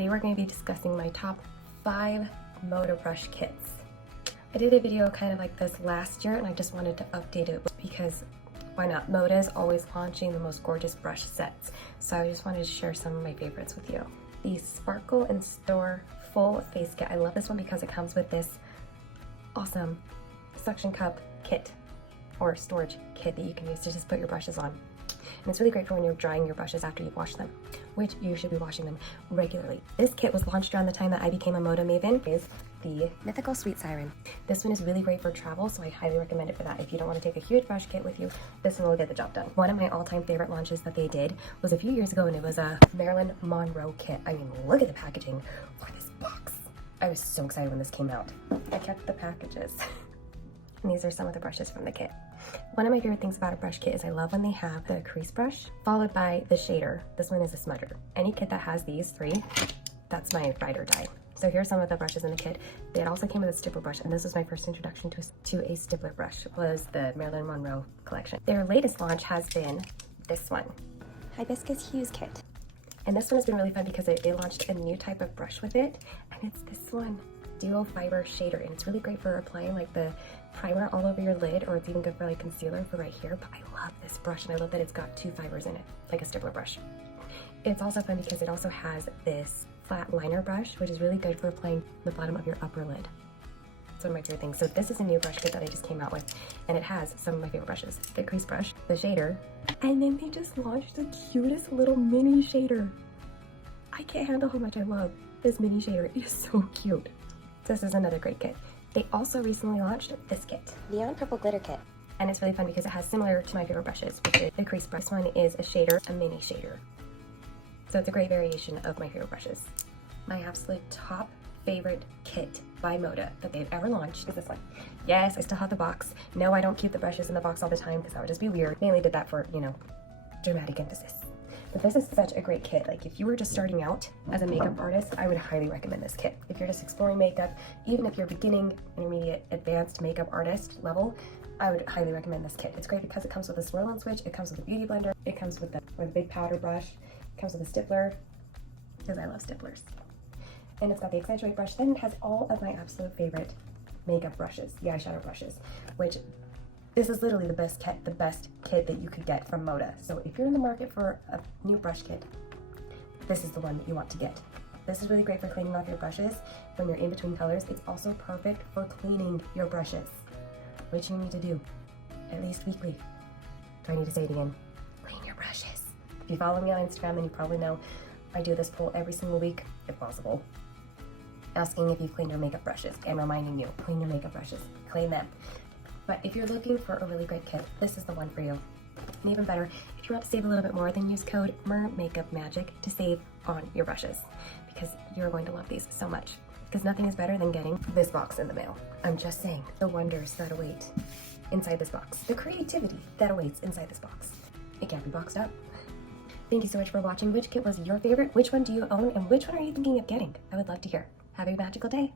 Today we're going to be discussing my top 5 MODA brush kits. I did a video kind of like this last year and I just wanted to update it because why not? MODA is always launching the most gorgeous brush sets, so I just wanted to share some of my favorites with you. The Sparkle and Store Full Face Kit. I love this one because it comes with this awesome suction cup kit or storage kit that you can use to just put your brushes on. And it's really great for when you're drying your brushes after you've washed them, which you should be washing them regularly. This kit was launched around the time that I became a MODA maven. Is the Mythical Sweet Siren. This one is really great for travel, so I highly recommend it for that. If you don't want to take a huge brush kit with you, this one will get the job done. One of my all-time favorite launches that they did was a few years ago, and it was a Marilyn Monroe kit. I mean, look at the packaging for this box. I was so excited when this came out. I kept the packages. And these are some of the brushes from the kit. One of my favorite things about a brush kit is I love when they have the crease brush followed by the shader. This one is a smudger. Any kit that has these three, that's my ride or die. So here's some of the brushes in the kit. It also came with a stippler brush, and this was my first introduction to a stippler brush, was the Marilyn Monroe collection. Their latest launch has been this one, Hibiscus Hues Kit. And this one has been really fun because they launched a new type of brush with it, and it's this one, Duo Fiber Shader, and it's really great for applying like the primer all over your lid, or it's even good for like concealer for right here. But I love this brush, and I love that it's got 2 fibers in it, like a stippler brush. It's also fun because it also has this flat liner brush, which is really good for applying the bottom of your upper lid. It's one of my favorite things. So this is a new brush kit that I just came out with, and it has some of my favorite brushes. The crease brush, the shader, and then they just launched the cutest little mini shader. I can't handle how much I love this mini shader. It is so cute. This is another great kit. They also recently launched this kit, Neon Purple Glitter Kit. And it's really fun because it has similar to my favorite brushes, which is the crease brush. This one is a shader, a mini shader. So it's a great variation of my favorite brushes. My absolute top favorite kit by MODA that they've ever launched is this one. Yes, I still have the box. No, I don't keep the brushes in the box all the time because that would just be weird. Mainly did that for, you know, dramatic emphasis. But this is such a great kit. Like if you were just starting out as a makeup artist, I would highly recommend this kit. If you're just exploring makeup, even if you're beginning, intermediate, advanced makeup artist level, I would highly recommend this kit. It's great because it comes with a swirl and switch, it comes with a beauty blender, it comes with a big powder brush, it comes with a stippler, because I love stipplers. And it's got the accentuate brush. Then it has all of my absolute favorite makeup brushes, the eyeshadow brushes, which this is literally the best kit that you could get from MODA. So if you're in the market for a new brush kit, this is the one that you want to get. This is really great for cleaning off your brushes when you're in between colors. It's also perfect for cleaning your brushes, which you need to do at least weekly. Do I need to say it again? Clean your brushes. If you follow me on Instagram, then you probably know I do this poll every single week, if possible, asking if you've cleaned your makeup brushes and reminding you, clean your makeup brushes, clean them. But if you're looking for a really great kit, this is the one for you. And even better, if you want to save a little bit more, then use code MERMAKEUPMAGIC to save on your brushes, because you're going to love these so much. Because nothing is better than getting this box in the mail. I'm just saying, the wonders that await inside this box, the creativity that awaits inside this box. It can't be boxed up. Thank you so much for watching. Which kit was your favorite? Which one do you own? And which one are you thinking of getting? I would love to hear. Have a magical day.